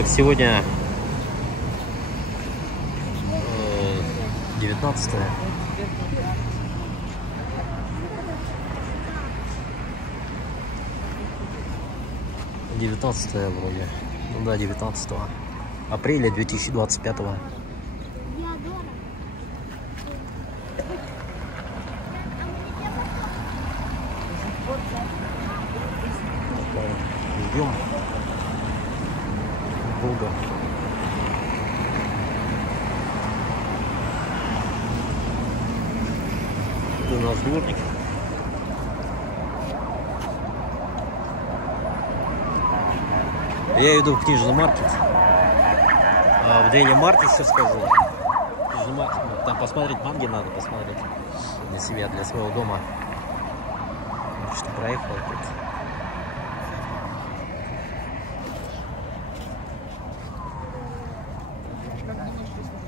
Так, сегодня 19-е. Вроде. Ну да, 19 апреля 2025. Ждем долго. Это наш дворник. Я иду в книжный маркет. В Дейли Марте сейчас скажу. Книжный маркет. Там посмотреть манги надо посмотреть. Для себя, для своего дома. Что проехал тут.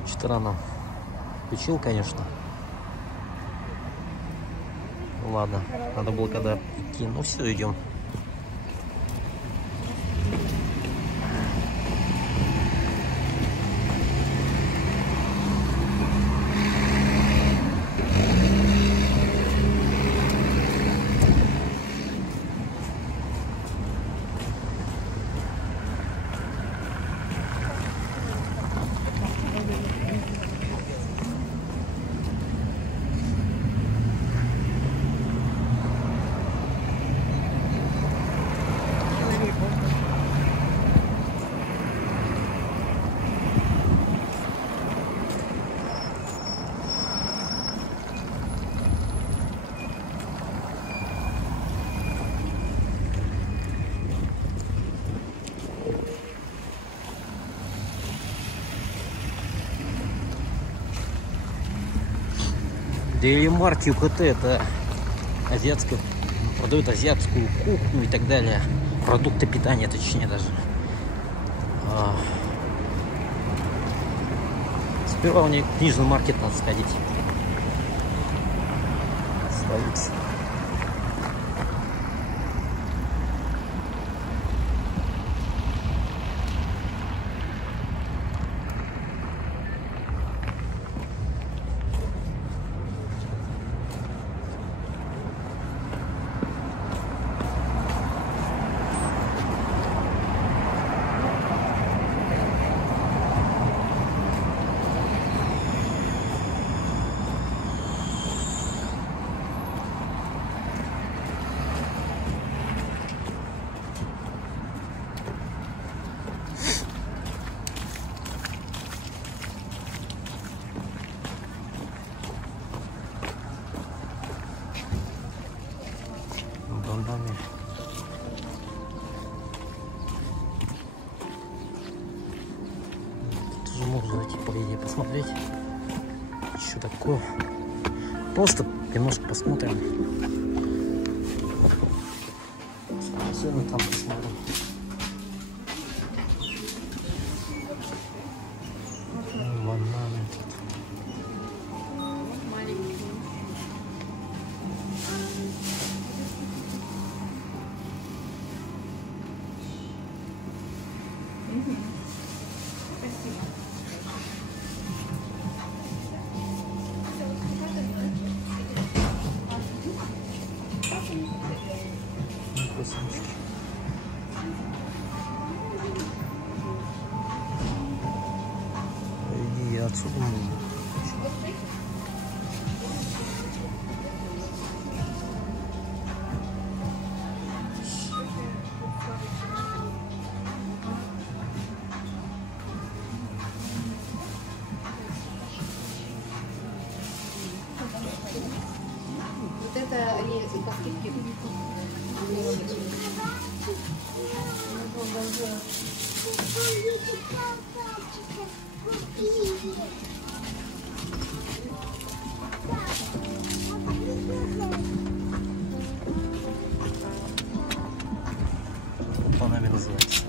Что-то рано включил, конечно. Ладно, надо было когда идти. Ну все, идем. Дейли Март ЮКТ — это азиатская, продают азиатскую кухню и так далее. Продукты питания, точнее даже. Сперва у них в книжный маркет надо сходить. Столица. Тоже можно зайти, по идее, посмотреть, что такое. Просто немножко посмотрим. Сегодня там посмотрим. Бананы тут. Иди отсюда. Вот это они по скидке. Панами называется.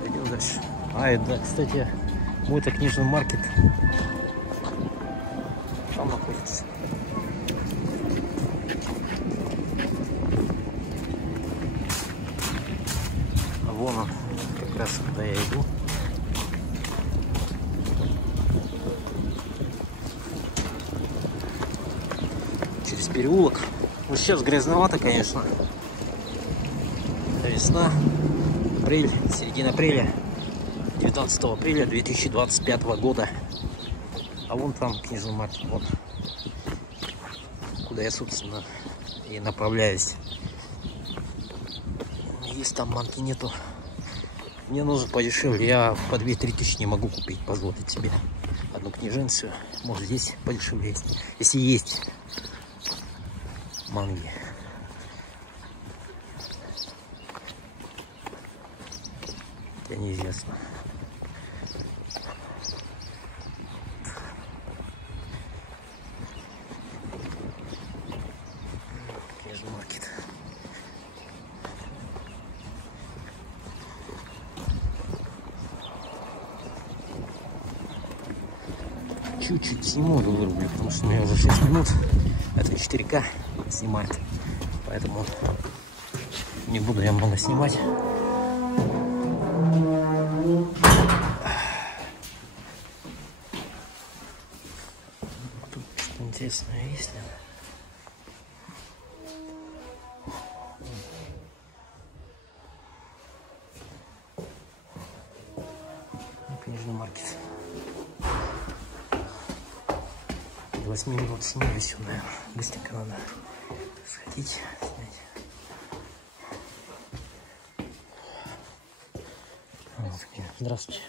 Пойдем дальше. Да, кстати, мой-то книжный маркет там находится. через переулок. Вот сейчас грязновато, конечно. Это весна, апрель, середина апреля, 19 апреля 2025 года. А вон там книжный маркет, вот, куда я, собственно, и направляюсь. Есть там манки, нету. Мне нужно подешевле. Я по 2-3 тысячи не могу купить, позволить себе одну книженцию. Может, здесь подешевле есть. Если есть манги. Это неизвестно. Книжный маркет. Чуть-чуть сниму, вырублю, потому что у меня уже 6 минут. Это 4К снимает. Поэтому не буду я много снимать. Тут что-то интересное есть. Книжный маркет. 8 минут снимаю все, наверное. Быстренько надо сходить, снять. Вот, здравствуйте.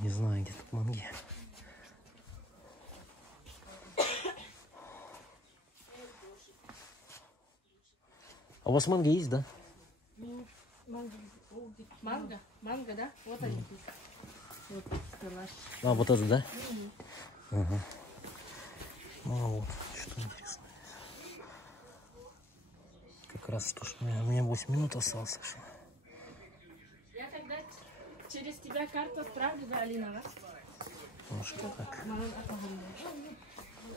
Не знаю, где тут манги. А у вас манги есть, да? Манго? Манго, да? Вот они. Вот стеллаж. А, вот это, да? Ага. Ну вот, что интересное. Как раз то, что у меня 8 минут осталось. Я тогда через тебя карту отправлю, да, Алина, да? Немножко так.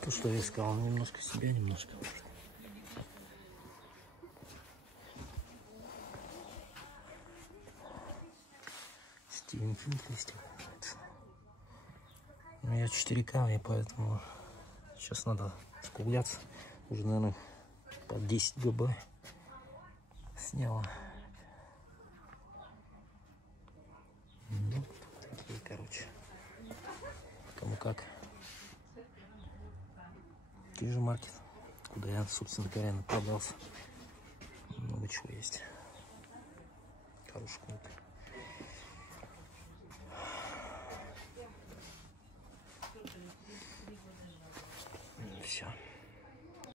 То, что я искал, немножко себя, немножко. Стивен Кинг есть. Ну, я 4К, и поэтому сейчас надо скругляться. Уже, наверное, по 10 ГБ сняла. Ну, такие, короче. Кому как. Книжный маркет, куда я, собственно говоря, направлялся. Много чего есть. Хороший клуб.